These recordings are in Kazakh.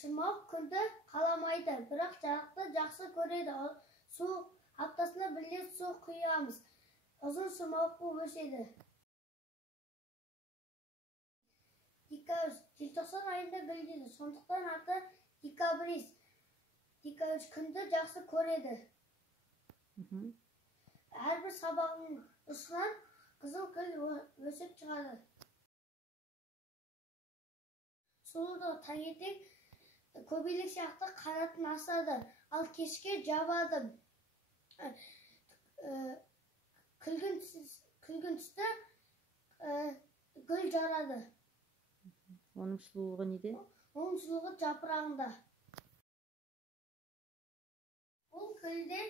шырмауық күнді қаламайды, бірақ жарықты жақсы көреді. Су аптасына бір рет су құямыз. Ұзын шырмауық болып өседі. Декабрь желтоқсан айында гүлдейді, сондықтан аты декабрист. Декабрь күнді жақсы көреді. Әрбір сабағының ұшынан қызыл гүл өсіп шығады. Сұлуды таңертең көбелек сияқты қанатын асады, ал кешке жабады. Күлгін түсті гүл жарады. Оның сұлулығы неде? Оның сұлулығы жапырағында. Бұл гүлдер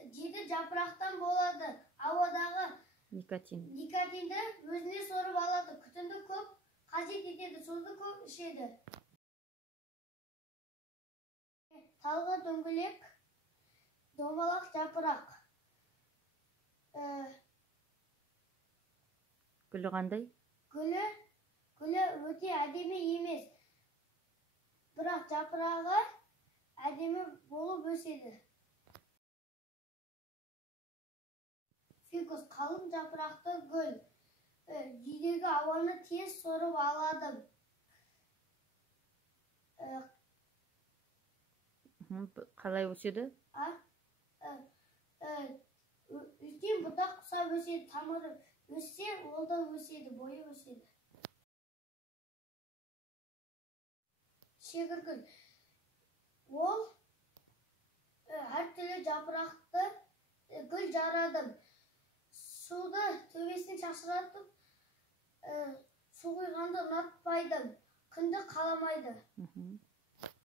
7 жапырақтан болады. Ауадағы никотинді өзіне сорып алады. Күтімді көп қажет етеді, суды көп ішеді. Талға дөңгелек, домалақ жапырақ. Гүлі қандай? Гүлі өте әдемі емес, бірақ жапырағы әдемі болып өседі. Фикус қалың жапырақты гүл. Үйдегі ауаны тез сорып алады. Қалай өседі? Үлкен бұтақ құсап өседі, тамыры өссе, ол да өседі, бойы өседі. Шегіргүл. Ол әртүрлі жапырақты гүл жарады. Суды төбесіне шашыратып, су құйғанды ұнатпайды, күнді қаламайды.